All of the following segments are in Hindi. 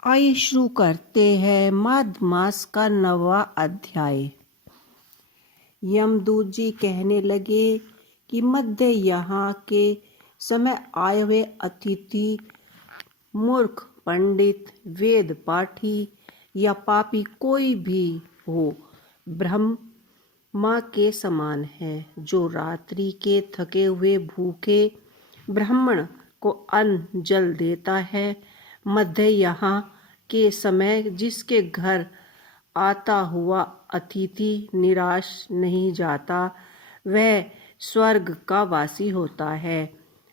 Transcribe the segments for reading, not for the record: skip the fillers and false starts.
आइए शुरू करते हैं माघ मास का 9वां अध्याय। यमदूत जी कहने लगे कि मध्य यहाँ के समय आए हुए अतिथि मूर्ख, पंडित, वेद पाठी या पापी कोई भी हो, ब्रह्मा के समान है, जो रात्रि के थके हुए भूखे ब्राह्मण को अन्न जल देता है। मध्य यहाँ के समय जिसके घर आता हुआ अतिथि निराश नहीं जाता, वह स्वर्ग का वासी होता है।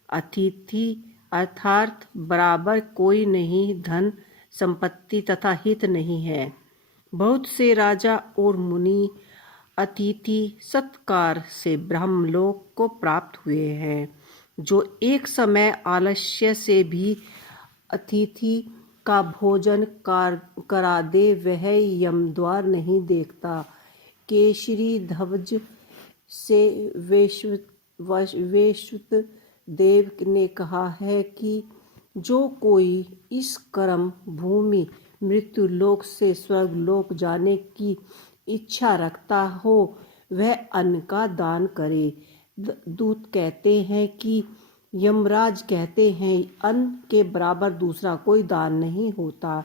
अतिथि अर्थात बराबर कोई नहीं, धन संपत्ति तथा हित नहीं है। बहुत से राजा और मुनि अतिथि सत्कार से ब्रह्मलोक को प्राप्त हुए हैं। जो एक समय आलस्य से भी अतिथि का भोजन करा दे, वह यमद्वार नहीं देखता। केसरी ध्वज से वैश्वत देव ने कहा है कि जो कोई इस कर्म भूमि मृत्यु लोक से स्वर्ग लोक जाने की इच्छा रखता हो, वह अन्न का दान करे। दूत कहते हैं कि यमराज कहते हैं, अन्न के बराबर दूसरा कोई दान नहीं होता।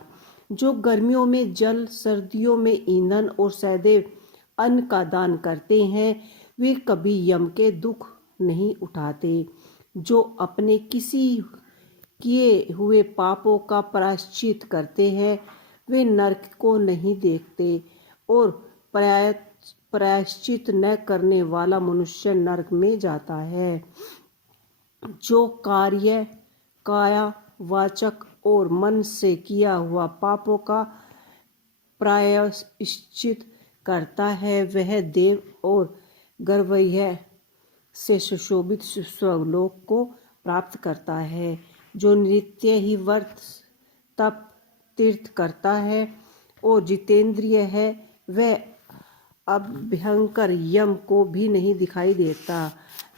जो गर्मियों में जल, सर्दियों में ईंधन और सदैव अन्न का दान करते हैं, वे कभी यम के दुख नहीं उठाते। जो अपने किसी किए हुए पापों का प्रायश्चित करते हैं, वे नरक को नहीं देखते, और प्रायश्चित न करने वाला मनुष्य नरक में जाता है। जो कार्य काया, वाचक और मन से किया हुआ पापों का प्रायश्चित करता है, वह देव और गर्भगृह से सुशोभित स्वर्गलोक को प्राप्त करता है। जो नित्य ही व्रत, तप, तीर्थ करता है और जितेंद्रिय है, वह अब भयंकर यम को भी नहीं दिखाई देता।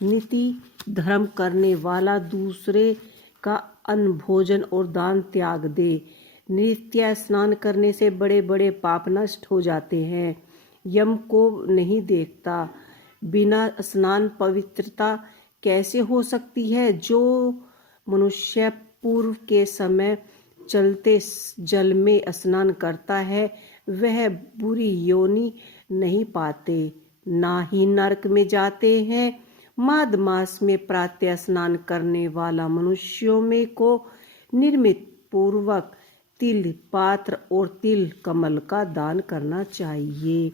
नीति धर्म करने वाला दूसरे का अन्न, भोजन और दान त्याग दे। नित्य स्नान करने से बड़े बड़े पाप नष्ट हो जाते हैं। यम को नहीं देखता। बिना स्नान पवित्रता कैसे हो सकती है? जो मनुष्य पूर्व के समय चलते जल में स्नान करता है, वह बुरी योनि नहीं पाते, ना ही नरक में जाते हैं। माघ मास में प्रातः स्नान करने वाला मनुष्यों में को निर्मित पूर्वक तिल पात्र और तिल कमल का दान करना चाहिए।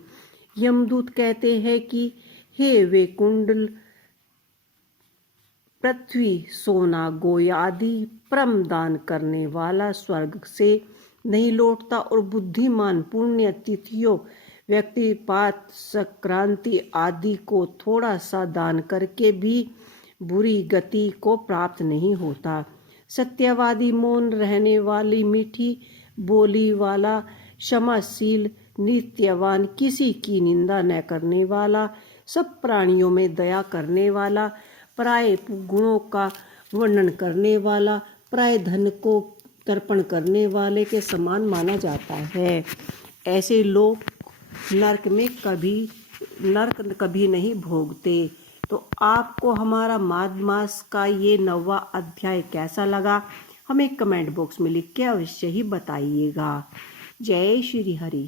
यमदूत कहते हैं कि हे वे कुंडल, पृथ्वी, सोना, गोया आदि परम दान करने वाला स्वर्ग से नहीं लौटता, और बुद्धिमान पुण्य तिथियों, व्यक्तिपात, संक्रांति आदि को थोड़ा सा दान करके भी बुरी गति को प्राप्त नहीं होता। सत्यवादी, मौन रहने वाली, मीठी बोली वाला, क्षमाशील, नित्यवान, किसी की निंदा न करने वाला, सब प्राणियों में दया करने वाला, पराये गुणों का वर्णन करने वाला, पराये धन को तर्पण करने वाले के समान माना जाता है। ऐसे लोग नरक कभी नहीं भोगते। तो आपको हमारा माघ मास का ये 9वां अध्याय कैसा लगा, हमें कमेंट बॉक्स में लिख के अवश्य ही बताइएगा। जय श्री हरि।